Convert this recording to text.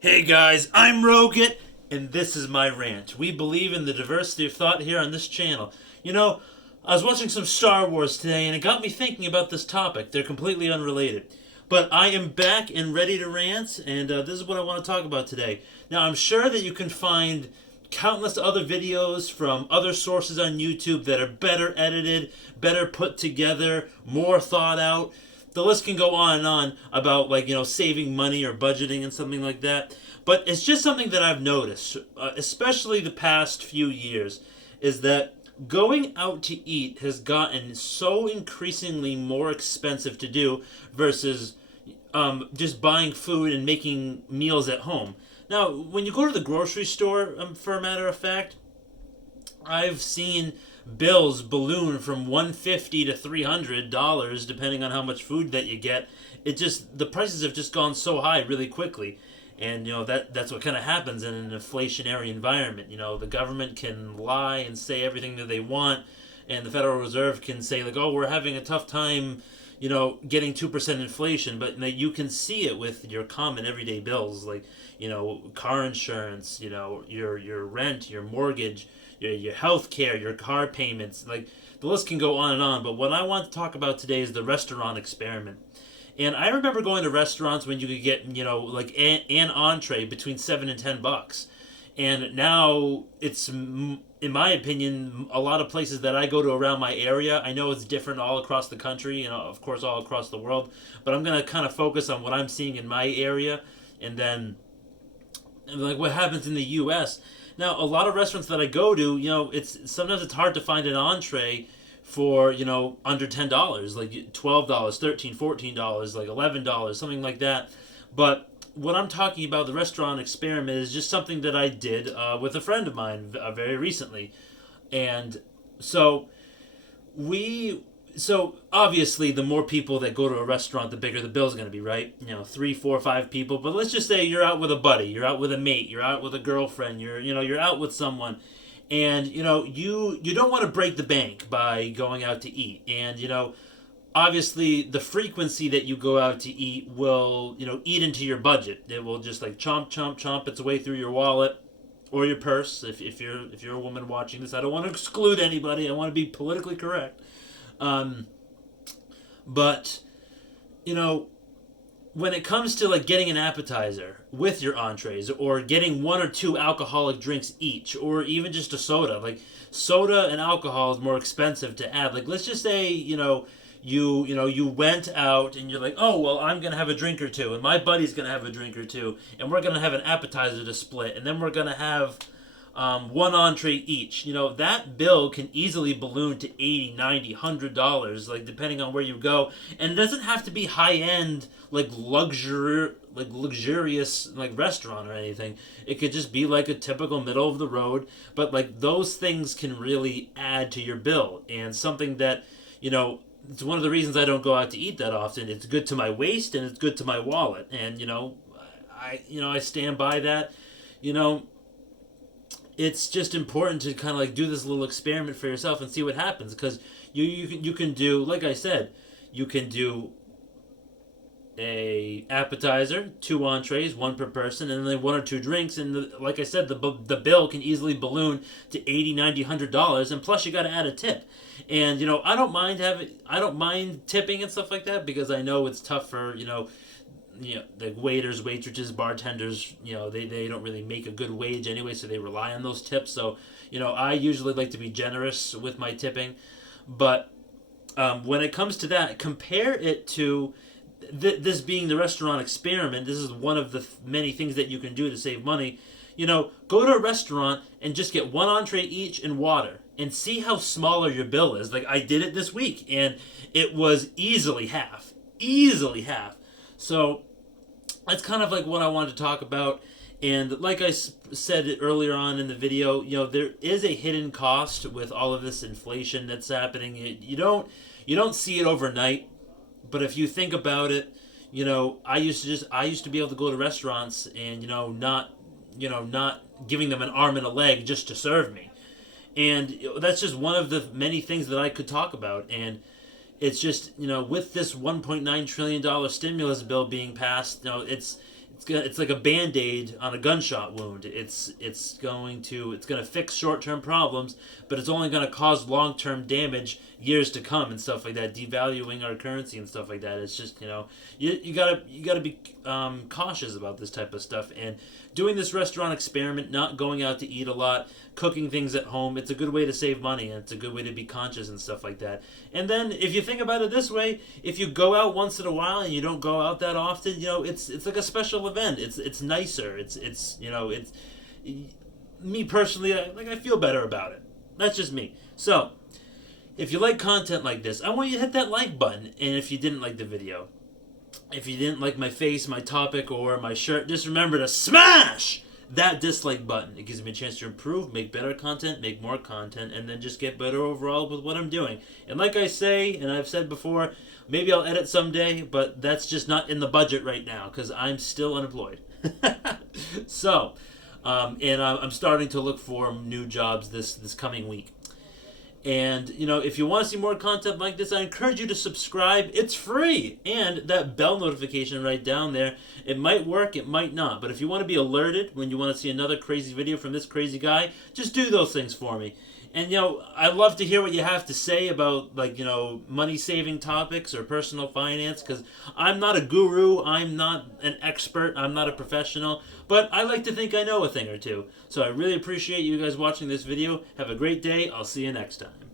Hey guys, I'm Roget, and this is my rant. We believe in the diversity of thought here on this channel. You know, I was watching some Star Wars today, and it got me thinking about this topic. They're completely unrelated. But I am back and ready to rant, and this is what I want to talk about today. Now, I'm sure that you can find countless other videos from other sources on YouTube that are better edited, better put together, more thought out. The list can go on and on about, like, saving money or budgeting and something like that. But it's just something that I've noticed, especially the past few years, is that going out to eat has gotten so increasingly more expensive to do versus just buying food and making meals at home. Now, when you go to the grocery store, for a matter of fact, I've seen bills balloon from $150 to $300 depending on how much food that you get. It just the prices have just gone so high really quickly. And that's what kind of happens in an inflationary environment. The government can lie and say everything that they want, and the Federal Reserve can say, like, "Oh, we're having a tough time, getting 2% inflation," but you can see it with your common everyday bills, like, car insurance, your rent, your mortgage, your health care, your car payments. Like, the list can go on and on. But what I want to talk about today is the restaurant experiment. And I remember going to restaurants when you could get, like an entree between $7 and $10. And now it's, in my opinion, a lot of places that I go to around my area. I know it's different all across the country and, of course, all across the world. But I'm going to kind of focus on what I'm seeing in my area, and then, like, what happens in the U.S. Now, a lot of restaurants that I go to, it's hard to find an entree for under $10, like $12, 13, $14, like $11, something like that. But what I'm talking about, the restaurant experiment, is just something that I did with a friend of mine very recently. And so we so obviously the more people that go to a restaurant, the bigger the bill's going to be, right? Three, four, five people. But let's just say you're out with a buddy, you're out with a mate, you're out with a girlfriend, you're out with someone, and you don't want to break the bank by going out to eat. And obviously the frequency that you go out to eat will eat into your budget. It will just, like, chomp chomp chomp its way through your wallet or your purse. If you're a woman watching this, I don't want to exclude anybody, I want to be politically correct. um, but you know when it comes to, like, getting an appetizer with your entrees, or getting one or two alcoholic drinks each, or even just a soda, like, soda and alcohol is more expensive to add. Like, let's just say you went out and you're like, "Oh, well, I'm gonna have a drink or two, and my buddy's gonna have a drink or two, and we're gonna have an appetizer to split, and then we're gonna have one entree each." That bill can easily balloon to 80, 90, $100, like, depending on where you go. And it doesn't have to be high end, like, luxurious, like, restaurant or anything. It could just be like a typical middle of the road. But, like, those things can really add to your bill, and something that it's one of the reasons I don't go out to eat that often. It's good to my waist and it's good to my wallet, and I stand by that. You know, it's just important to kind of, like, do this little experiment for yourself and see what happens, because you can do, like I said, you can do a appetizer, two entrees, one per person, and then one or two drinks, and like I said, the bill can easily balloon to 80, 90, $100, and plus you got to add a tip. And I don't mind tipping and stuff like that, because I know it's tough for like waiters, waitresses, bartenders. They don't really make a good wage anyway, so they rely on those tips. So I usually like to be generous with my tipping. But when it comes to that, compare it to this being the restaurant experiment. This is one of the many things that you can do to save money. Go to a restaurant and just get one entree each and water, and see how smaller your bill is. Like, I did it this week, and it was easily half. So that's kind of like what I wanted to talk about. And like I said earlier on in the video, there is a hidden cost with all of this inflation that's happening. You don't see it overnight, but if you think about it, I used to be able to go to restaurants and not giving them an arm and a leg just to serve me. And that's just one of the many things that I could talk about. And it's just, with this $1.9 trillion stimulus bill being passed, it's it's like a band-aid on a gunshot wound. It's going to fix short-term problems, but it's only going to cause long-term damage years to come and stuff like that, devaluing our currency and stuff like that. It's just, you gotta be cautious about this type of stuff. And doing this restaurant experiment, not going out to eat a lot, cooking things at home, it's a good way to save money, and it's a good way to be conscious and stuff like that. And then if you think about it this way, if you go out once in a while and you don't go out that often, it's like a special event. It's nicer. It's me personally, I feel better about it. That's just me. So, if you like content like this, I want you to hit that like button. And if you didn't like the video, if you didn't like my face, my topic, or my shirt, just remember to smash that dislike button. It gives me a chance to improve, make better content, make more content, and then just get better overall with what I'm doing. And like I say, and I've said before, maybe I'll edit someday, but that's just not in the budget right now because I'm still unemployed. So, and I'm starting to look for new jobs this coming week. And, if you want to see more content like this, I encourage you to subscribe. It's free. And that bell notification right down there, it might work, it might not. But if you want to be alerted when you want to see another crazy video from this crazy guy, just do those things for me. And, I love to hear what you have to say about, money-saving topics or personal finance, because I'm not a guru, I'm not an expert, I'm not a professional, but I like to think I know a thing or two. So I really appreciate you guys watching this video. Have a great day. I'll see you next time.